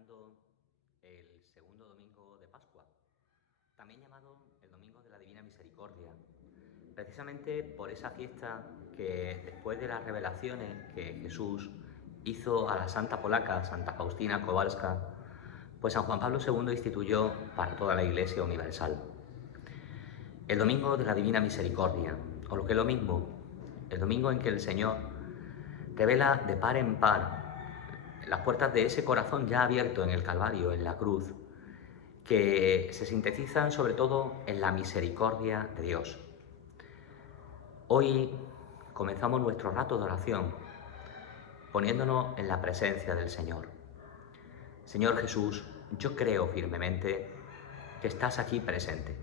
celebrando el segundo domingo de Pascua, también llamado el Domingo de la Divina Misericordia, precisamente por esa fiesta que después de las revelaciones que Jesús hizo a la santa polaca, Santa Faustina Kowalska, pues San Juan Pablo II instituyó para toda la Iglesia universal. El Domingo de la Divina Misericordia, o lo que es lo mismo, el domingo en que el Señor revela de par en par las puertas de ese corazón ya abierto en el Calvario, en la cruz, que se sintetizan sobre todo en la misericordia de Dios. Hoy comenzamos nuestro rato de oración poniéndonos en la presencia del Señor. Señor Jesús, yo creo firmemente que estás aquí presente.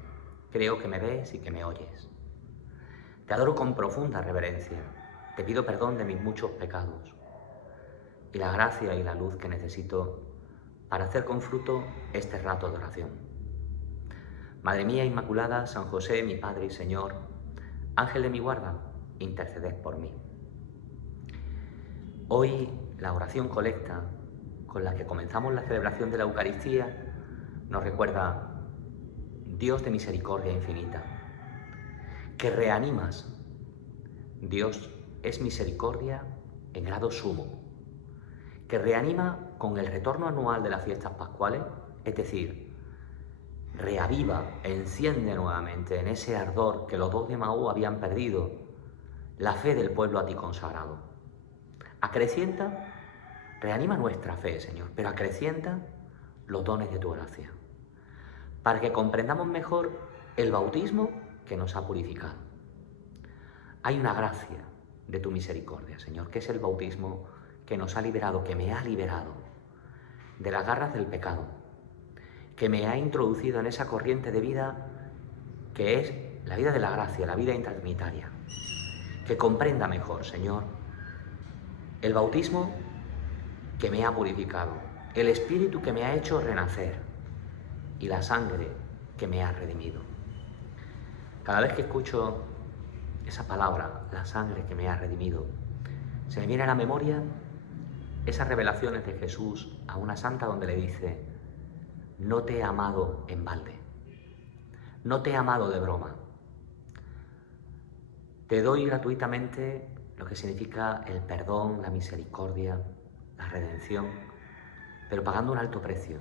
Creo que me ves y que me oyes. Te adoro con profunda reverencia. Te pido perdón de mis muchos pecados y la gracia y la luz que necesito para hacer con fruto este rato de oración. Madre mía Inmaculada, San José, mi Padre y Señor, Ángel de mi guarda, interceded por mí. Hoy la oración colecta con la que comenzamos la celebración de la Eucaristía nos recuerda: Dios de misericordia infinita, que reanimas. Dios es misericordia en grado sumo, que reanima con el retorno anual de las fiestas pascuales, es decir, reaviva, enciende nuevamente en ese ardor que los dos de Emaús habían perdido, la fe del pueblo a ti consagrado. Acrecienta, reanima nuestra fe, Señor, pero acrecienta los dones de tu gracia, para que comprendamos mejor el bautismo que nos ha purificado. Hay una gracia de tu misericordia, Señor, que es el bautismo que nos ha liberado, que me ha liberado de las garras del pecado, que me ha introducido en esa corriente de vida que es la vida de la gracia, la vida interdimitaria. Que comprenda mejor, Señor, el bautismo que me ha purificado, el Espíritu que me ha hecho renacer y la sangre que me ha redimido. Cada vez que escucho esa palabra, la sangre que me ha redimido, se me viene a la memoria esas revelaciones de Jesús a una santa donde le dice: no te he amado en balde, no te he amado de broma, te doy gratuitamente lo que significa el perdón, la misericordia, la redención, pero pagando un alto precio,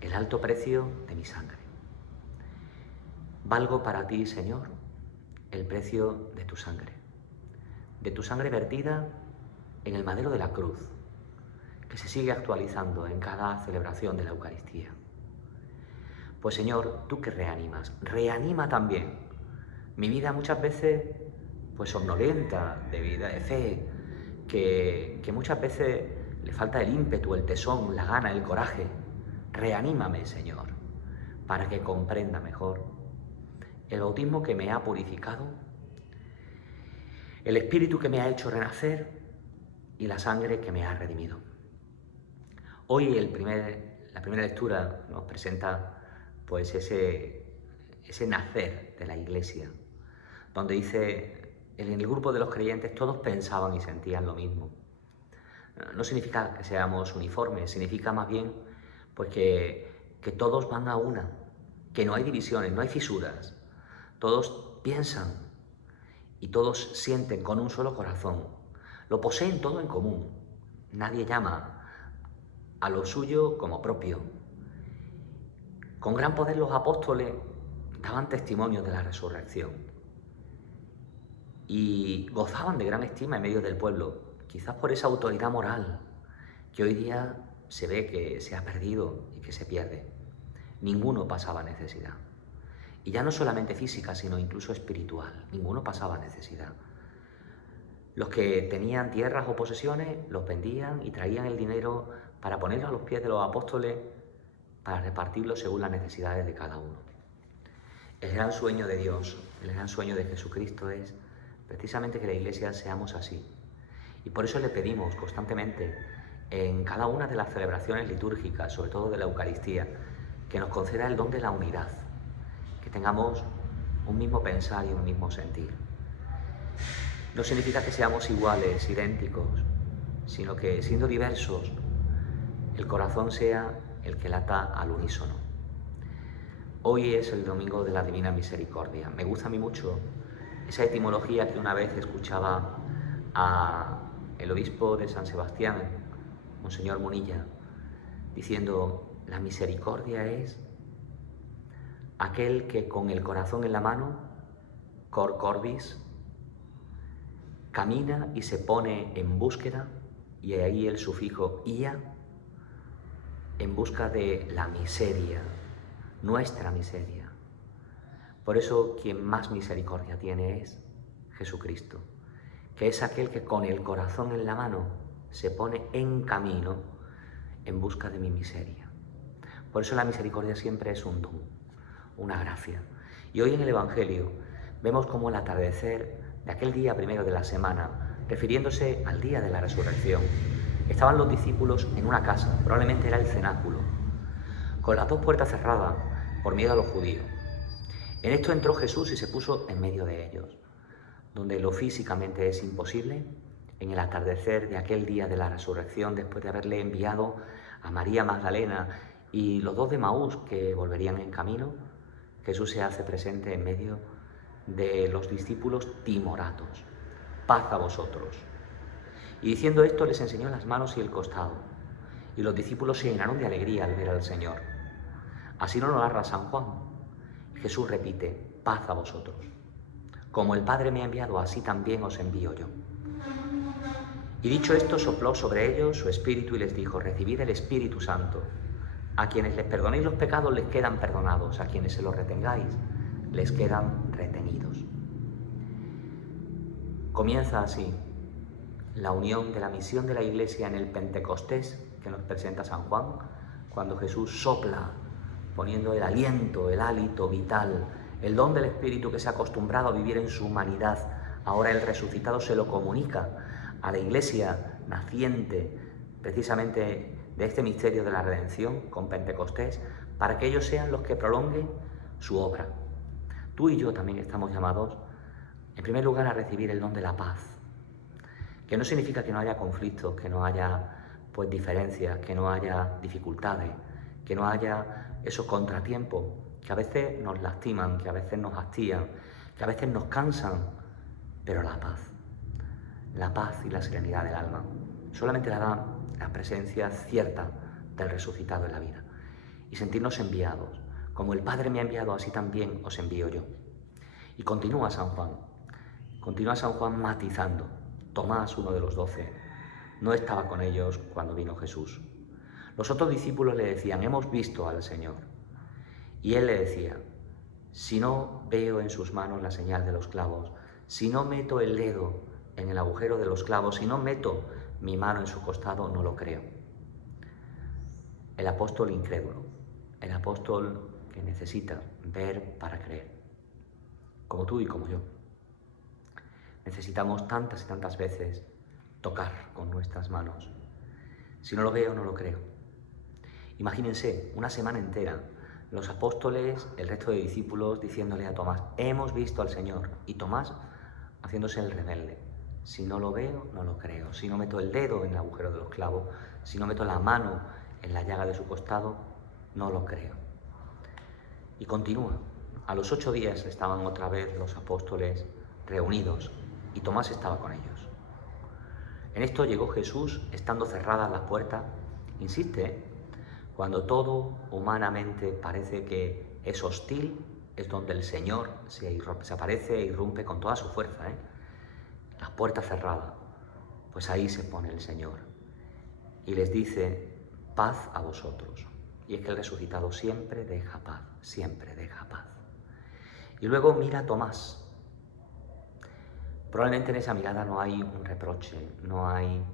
el alto precio de mi sangre. Valgo para ti, Señor, el precio de tu sangre vertida en el madero de la cruz, que se sigue actualizando en cada celebración de la Eucaristía. Pues Señor, tú que reanimas, reanima también mi vida muchas veces pues somnolienta, de vida de fe, que muchas veces le falta el ímpetu, el tesón, la gana, el coraje. Reanímame, Señor, para que comprenda mejor el bautismo que me ha purificado, el Espíritu que me ha hecho renacer y la sangre que me ha redimido. Hoy la primera lectura nos presenta pues ese nacer de la Iglesia, donde dice: en el grupo de los creyentes todos pensaban y sentían lo mismo. No significa que seamos uniformes, significa más bien pues que todos van a una, que no hay divisiones, no hay fisuras, todos piensan y todos sienten con un solo corazón, lo poseen todo en común, nadie llama a lo suyo como propio. Con gran poder los apóstoles daban testimonio de la resurrección y gozaban de gran estima en medio del pueblo, quizás por esa autoridad moral que hoy día se ve que se ha perdido y que se pierde. Ninguno pasaba necesidad, y ya no solamente física, sino incluso espiritual. Ninguno pasaba necesidad. Los que tenían tierras o posesiones los vendían y traían el dinero para ponerlo a los pies de los apóstoles para repartirlo según las necesidades de cada uno. El gran sueño de Dios, el gran sueño de Jesucristo es precisamente que la Iglesia seamos así. Y por eso le pedimos constantemente en cada una de las celebraciones litúrgicas, sobre todo de la Eucaristía, que nos conceda el don de la unidad, que tengamos un mismo pensar y un mismo sentir. No significa que seamos iguales, idénticos, sino que siendo diversos, el corazón sea el que lata al unísono. Hoy es el domingo de la Divina Misericordia. Me gusta a mí mucho esa etimología que una vez escuchaba al obispo de San Sebastián, Monseñor Munilla, diciendo: la misericordia es aquel que con el corazón en la mano, cor cordis, camina y se pone en búsqueda, y ahí el sufijo ia, en busca de la miseria, nuestra miseria. Por eso quien más misericordia tiene es Jesucristo, que es aquel que con el corazón en la mano se pone en camino en busca de mi miseria. Por eso la misericordia siempre es un don, una gracia. Y hoy en el Evangelio vemos cómo al atardecer de aquel día primero de la semana, refiriéndose al día de la resurrección, estaban los discípulos en una casa, probablemente era el cenáculo, con las dos puertas cerradas por miedo a los judíos. En esto entró Jesús y se puso en medio de ellos. Donde lo físicamente es imposible, en el atardecer de aquel día de la resurrección, después de haberle enviado a María Magdalena y los dos de Maús que volverían en camino, Jesús se hace presente en medio de los discípulos timoratos. Paz a vosotros. Y diciendo esto les enseñó las manos y el costado, y los discípulos se llenaron de alegría al ver al Señor. Así nos lo narra San Juan. Jesús repite: paz a vosotros. Como el Padre me ha enviado, así también os envío yo. Y dicho esto, sopló sobre ellos su Espíritu y les dijo: recibid el Espíritu Santo. A quienes les perdonéis los pecados les quedan perdonados, a quienes se los retengáis les quedan retenidos. Comienza así la unión de la misión de la Iglesia en el Pentecostés que nos presenta San Juan, cuando Jesús sopla, poniendo el aliento, el hálito vital, el don del Espíritu que se ha acostumbrado a vivir en su humanidad. Ahora el resucitado se lo comunica a la Iglesia naciente precisamente de este misterio de la redención con Pentecostés, para que ellos sean los que prolonguen su obra. Tú y yo también estamos llamados, en primer lugar, a recibir el don de la paz, que no significa que no haya conflictos, que no haya diferencias, que no haya dificultades, que no haya esos contratiempos que a veces nos lastiman, que a veces nos hastían, que a veces nos cansan, pero la paz y la serenidad del alma, solamente la da la presencia cierta del resucitado en la vida. Y sentirnos enviados, como el Padre me ha enviado, así también os envío yo. Y continúa San Juan matizando. Tomás, uno de los 12, no estaba con ellos cuando vino Jesús. Los otros discípulos le decían: hemos visto al Señor. Y él le decía: si no veo en sus manos la señal de los clavos, si no meto el dedo en el agujero de los clavos, si no meto mi mano en su costado, no lo creo. El apóstol incrédulo, el apóstol que necesita ver para creer, como tú y como yo. Necesitamos tantas y tantas veces tocar con nuestras manos. Si no lo veo, no lo creo. Imagínense, una semana entera, los apóstoles, el resto de discípulos, diciéndole a Tomás: hemos visto al Señor. Y Tomás haciéndose el rebelde. Si no lo veo, no lo creo. Si no meto el dedo en el agujero de los clavos, si no meto la mano en la llaga de su costado, no lo creo. Y continúa. A los 8 días estaban otra vez los apóstoles reunidos y Tomás estaba con ellos. En esto llegó Jesús, estando cerradas las puertas. Insiste, cuando todo humanamente parece que es hostil, es donde el Señor se aparece e irrumpe con toda su fuerza, Las puertas cerradas, pues ahí se pone el Señor y les dice: paz a vosotros. Y es que el resucitado siempre deja paz, siempre deja paz. Y luego mira a Tomás. Probablemente en esa mirada no hay un reproche, no hay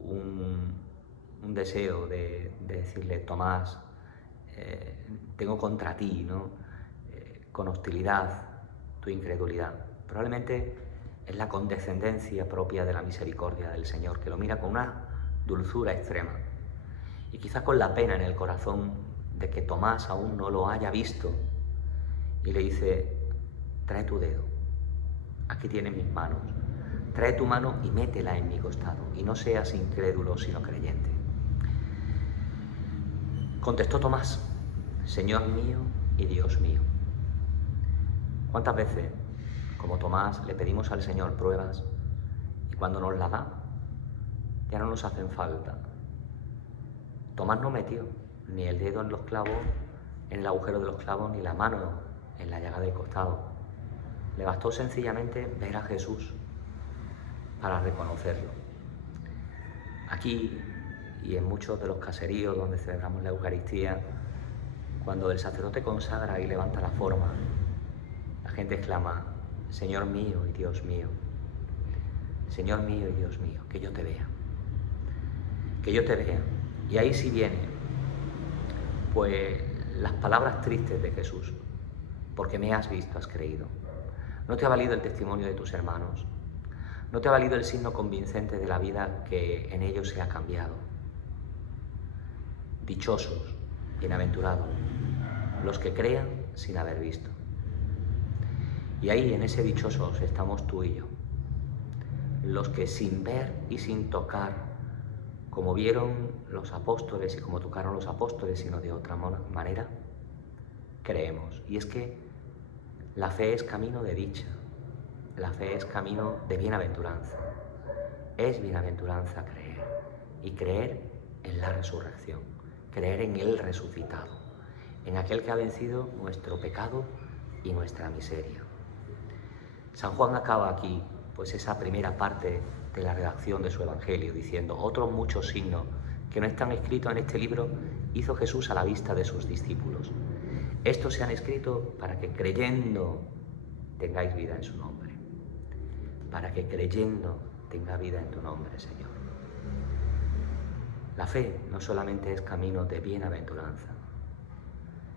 un deseo de decirle: Tomás, tengo contra ti, ¿no? Con hostilidad, tu incredulidad. Probablemente es la condescendencia propia de la misericordia del Señor, que lo mira con una dulzura extrema. Y quizás con la pena en el corazón de que Tomás aún no lo haya visto. Y le dice: trae tu dedo, aquí tienes mis manos, trae tu mano y métela en mi costado, y no seas incrédulo sino creyente. Contestó Tomás: Señor mío y Dios mío. ¿Cuántas veces, como Tomás, le pedimos al Señor pruebas y cuando nos las da, ya no nos hacen falta? Tomás no metió ni el dedo en los clavos, en el agujero de los clavos, ni la mano en la llaga del costado. Le bastó sencillamente ver a Jesús para reconocerlo. Aquí y en muchos de los caseríos donde celebramos la Eucaristía, cuando el sacerdote consagra y levanta la forma, la gente exclama: Señor mío y Dios mío. Señor mío y Dios mío, que yo te vea. Que yo te vea. Y ahí sí viene, pues, las palabras tristes de Jesús. Porque me has visto, has creído. No te ha valido el testimonio de tus hermanos. No te ha valido el signo convincente de la vida que en ellos se ha cambiado. Dichosos, bienaventurados, los que crean sin haber visto. Y ahí, en ese dichosos, estamos tú y yo. Los que sin ver y sin tocar, como vieron los apóstoles y como tocaron los apóstoles, sino de otra manera, creemos. Y es que la fe es camino de dicha, la fe es camino de bienaventuranza. Es bienaventuranza creer, y creer en la resurrección, creer en el resucitado, en aquel que ha vencido nuestro pecado y nuestra miseria. San Juan acaba aquí, pues, esa primera parte de la redacción de su Evangelio, diciendo: otros muchos signos que no están escritos en este libro hizo Jesús a la vista de sus discípulos. Estos se han escrito para que creyendo tengáis vida en su nombre. Para que creyendo tenga vida en tu nombre, Señor. La fe no solamente es camino de bienaventuranza.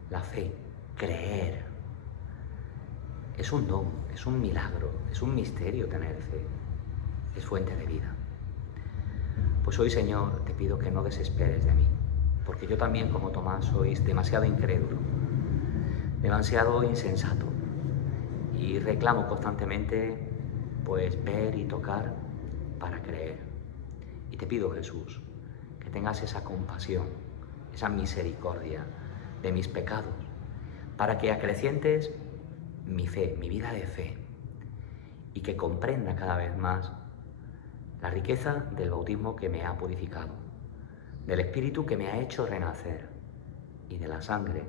La fe, creer, es un don, es un milagro, es un misterio tener fe. Es fuente de vida. Pues hoy, Señor, te pido que no desesperes de mí, porque yo también, como Tomás, soy demasiado incrédulo, demasiado insensato, y reclamo constantemente, pues, ver y tocar para creer. Y te pido, Jesús, que tengas esa compasión, esa misericordia de mis pecados, para que acrecientes mi fe, mi vida de fe, y que comprenda cada vez más la riqueza del bautismo que me ha purificado, del Espíritu que me ha hecho renacer y de la sangre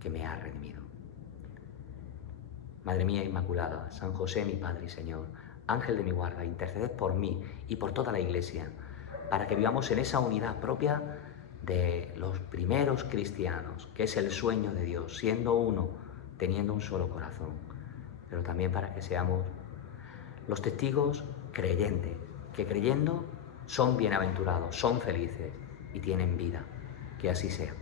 que me ha redimido. Madre mía Inmaculada, San José, mi Padre y Señor, Ángel de mi guarda, interceded por mí y por toda la Iglesia, para que vivamos en esa unidad propia de los primeros cristianos, que es el sueño de Dios, siendo uno, teniendo un solo corazón, pero también para que seamos los testigos creyentes, que creyendo son bienaventurados, son felices y tienen vida. Que así sea.